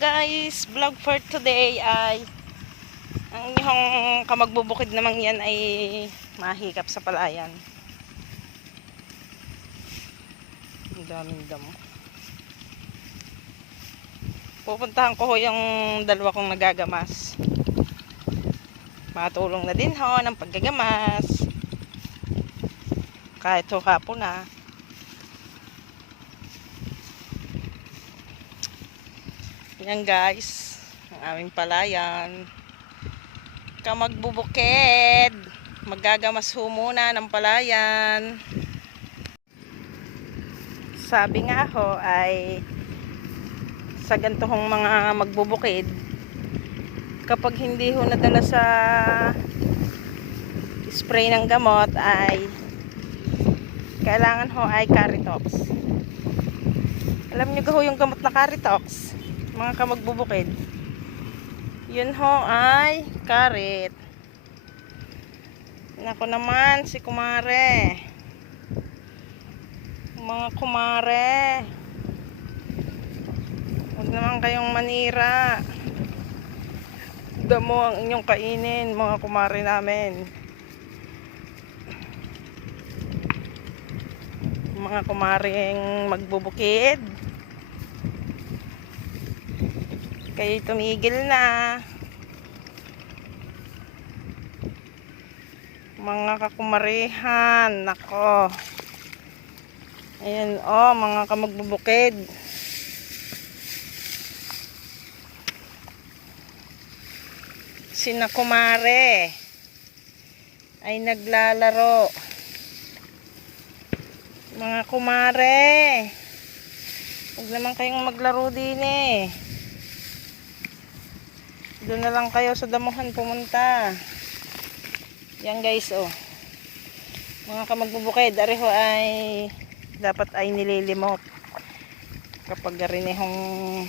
guys, vlog for today ay ang inyong kamagbubukid naman yan ay mahikap sa palayan. Ang daming damo. Pupuntahan ko ho yung dalawa kong nagagamas. Matulong na din ho ng paggagamas. Kahit ho hapon na. Yan guys, ang aming palayan. Kamagbubukid, maggagamas ho muna ng palayan. Sabi nga ho ay sa ganitong mga magbubukid, kapag hindi ho nadala sa spray ng gamot ay kailangan ho ay Caritox. Alam nyo ho yung gamot na Caritox, mga kamagbubukid, yun ho ay karit. Nako naman si kumare, mga kumare, huwag naman kayong manira. Damo ang inyong kainin, mga kumare namin, mga kumaring magbubukid. Kayo tumigil na, mga kakumarihan. Nako, ayan o, mga kamagbubukid. Sina kumare ay naglalaro. Mga kumare, huwag naman kayong maglaro din eh. Doon na lang kayo sa damuhan pumunta. Yan guys oh, mga kamagbubukid, areho ay dapat ay nililimot kapag garinihong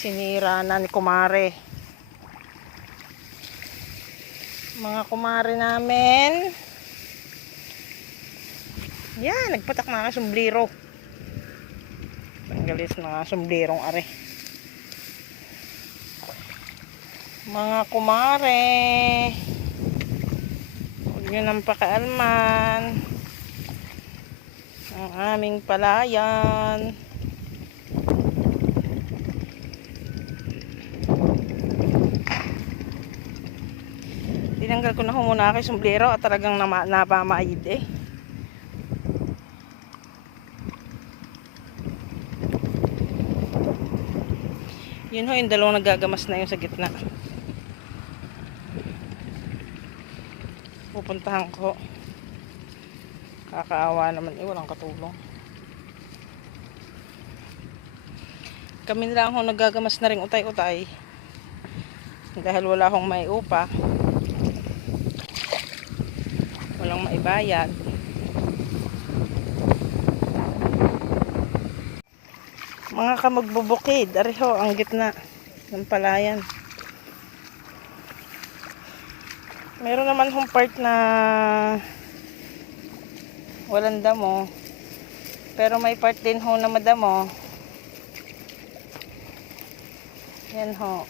sinira na ni kumare. Mga kumare namin, yan, nagpatak na ka sombrero. Tanggalis na nga sombrerong are. Mga kumare, huwag nyo nang pakaalman ang aming palayan. Tinanggal ko na ho muna ako yung sombrero at talagang napamayid eh. Yun ho, yung dalawang nagagamas na yung sa gitna. Pupuntahan ko. Kakaawa naman eh, walang katulong. Kami lang ho nagagamas na rin utay-utay dahil wala akong may upa, walang maibayad. Mga kamagbubukid, areho ang gitna ng palayan. Meron naman hong part na walang damo, pero may part din ho na madamo. Yan ho,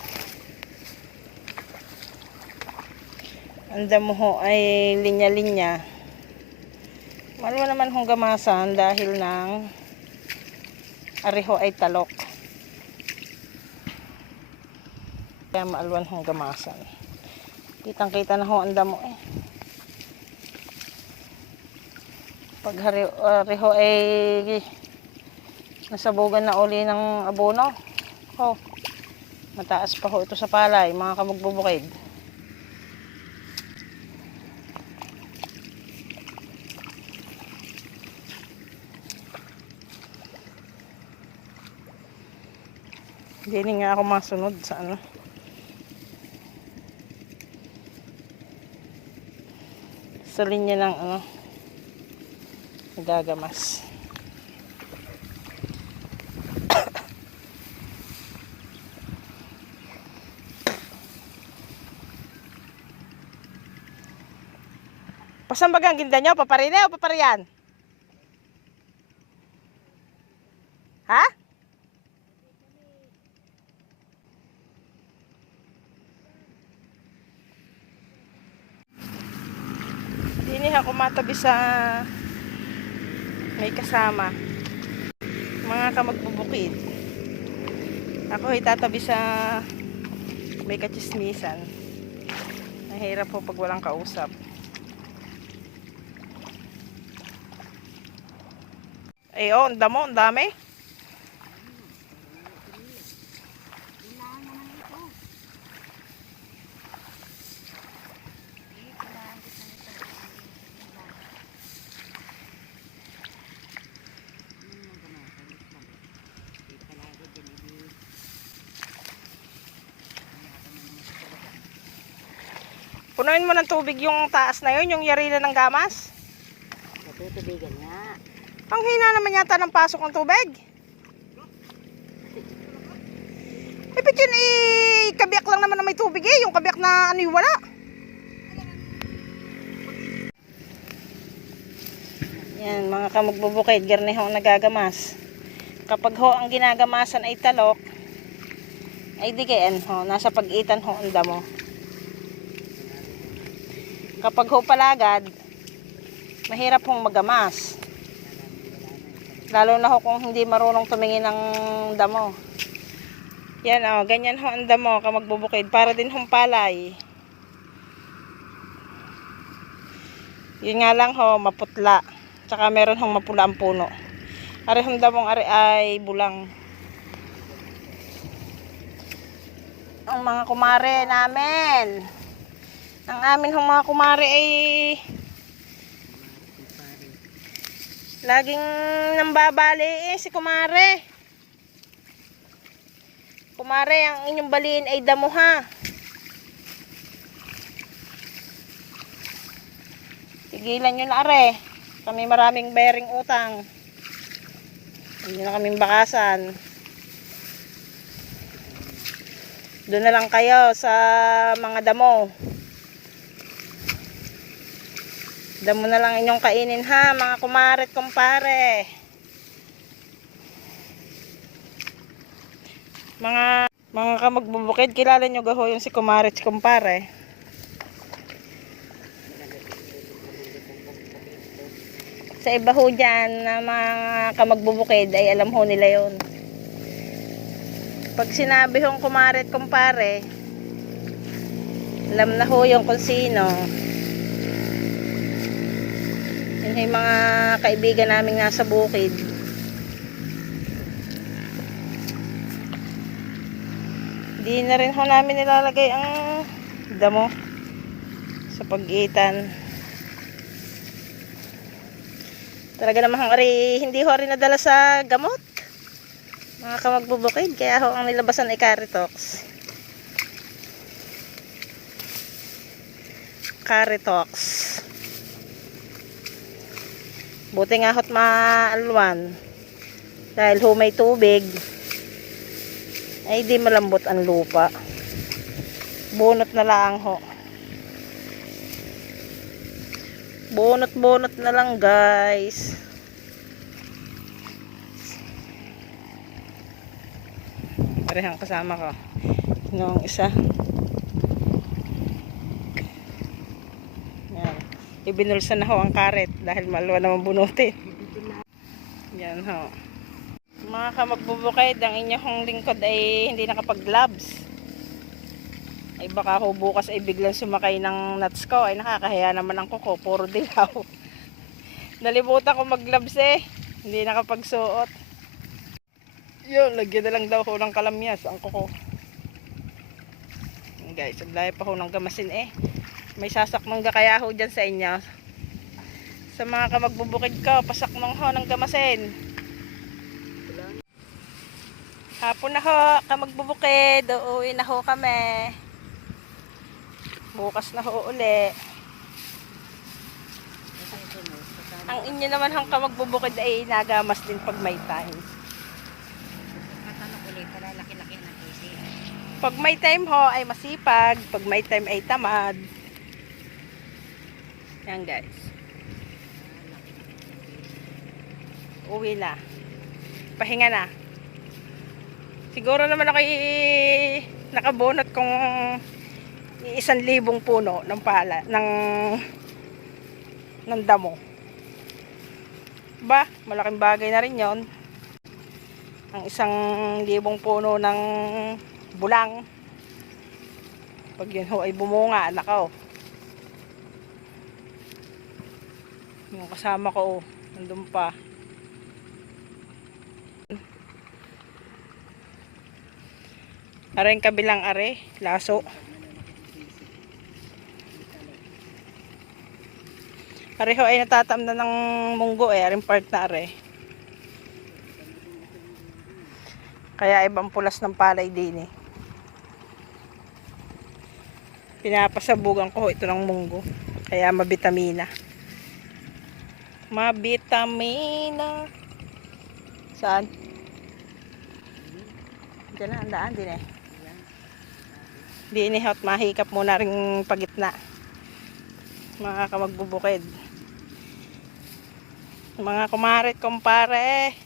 ang damo ho ay linya-linya. Malwa naman hong gamasan dahil ng areho ay talok, kaya maalwan hong gamasan. Kitang kita na ho ang damo eh. Pag areho ay nasabugan na uli ng abono, oh, mataas pa ho ito sa palay, mga kamagbubukid. Hindi nga ako masunod sa ano, sa linya ng ano, nagagamas. Pasan bagang ginda nyo? Paparine o paparian? Ha? ako matabi sa may kasama. Mga kamagbubukid. Ako ay tatabi sa may kachismisan. Mahirap po pag walang kausap. Eh, oh, ang damo, ang dami. Punuin mo ng tubig yung taas na yun, yung yarila ng gamas. Natutubigan nga. Ang hina naman yata ng pasok ng tubig. Eh, ba't yun kabiyak lang naman na may tubig eh. Yung kabiyak na ano yung wala. Yan, mga kamagbubukid, garneho ang nagagamas. Kapag ho ang ginagamasan ay talok, ay digayan ho, nasa pag-itan ho ang damo. Kapag ho palagad, mahirap hong magamas. Lalo na ho kung hindi marunong tumingin ng damo. Yan o, ganyan ho ang damo kamagbubukid. Para din hong palay. Yun nga lang ho, maputla. Tsaka meron hong mapula ang puno. Ari hong damong ari ay bulang. Ang mga kumare namin. Ang amin hong mga kumare ay laging nambabali si kumare. Kumare, ang inyong baliin ay damo ha. Tigilan nyo na are. Kami maraming bearing utang. Hindi na kaming bakasan. Doon na lang kayo sa mga damo. Damo na lang inyong kainin ha, mga kumare at kumpare. Mga kamagbubukid, kilala nyo gaho yung si kumare at kumpare. Sa iba ho dyan na mga kamagbubukid ay alam ho nila yon. Pag sinabi hong kumare at kumpare, alam na ho yung kung sino. Yun yung mga kaibigan namin nasa bukid. Di na rin ho namin nilalagay ang damo sa pag-itan. Talaga namang hindi ho rin nadala sa gamot. Mga kamagbubukid, kaya ho ang nilabasan ay Caritox. Caritox. Buti nga ho't maalwan. Dahil ho may tubig, ay di malambot ang lupa. Bunot na lang ho. Bunot na lang guys. Parehang kasama ko. Nung isa. Yan. Ibinulsa na ho ang karet dahil malwa naman bunutin. Yan ho. Mga kamagbubukid, ang inyong lingkod ay hindi nakapag-gloves. Ay baka ho bukas ay biglang sumakay ng nuts ko. Ay nakakahiya naman ang kuko, puro dilaw. Nalimutan ko mag-gloves eh. Hindi nakapagsuot. Yun, lagyan na lang daw ho ng kalamyas ang kuko. Guys, aglayo pa ho ng gamasin eh. May sasaknong kaya ho dyan sa inyo. Sa mga kamagbubukid ko, pasaknong ho ng gamasin. Hapon na ho, kamagbubukid. Uuwi na ho kami. Bukas na ho uli. Ang inyo naman hang kamagbubukid ay nagamas din pag may time. Pag may time ho ay masipag. Pag may time ay tamad. Yan guys. Uwi na. Pahinga na. Siguro naman ako nakabunot kung 1,000 puno ng pala ng ng damo. Ba, malaking bagay na rin yon. Ang 1,000 puno ng bulang. Pag yun ho ay bumunga, nakaw. Yung kasama ko, nandun pa. Are yung kabilang are, laso. Pareho ay natatamnan ng munggo eh, aring part na are. Kaya ibang pulas ng palay din eh. Pinapasabugan ko ito ng munggo. Kaya mabitamina. Mabitamina. Saan? Diyan na, ang daan din eh. Di inihot, mahikap muna rin pagitna. Mga kamagbubukid. Mga kumarit, kumpare.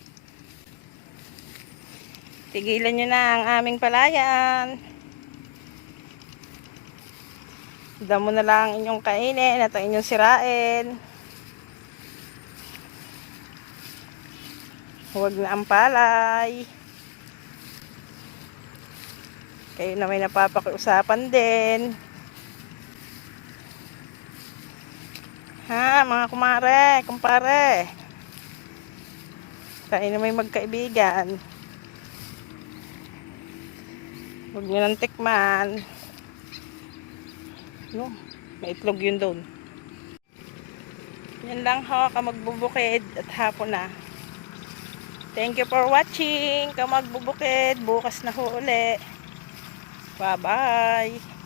Tigilan nyo na ang aming palayan. Damo na lang inyong kainin at ang inyong sirain. Huwag na ang palay. Kayo na may napapakiusapan din. Ha, mga kumare, kumpare. Kayo na may magkaibigan. Huwag nyo nang tikman. No, may itlog yun doon. Yan lang ho, kamagbubukid at hapon na. Thank you for watching, kamagbubukid. Bukas na ho uli. Bye-bye.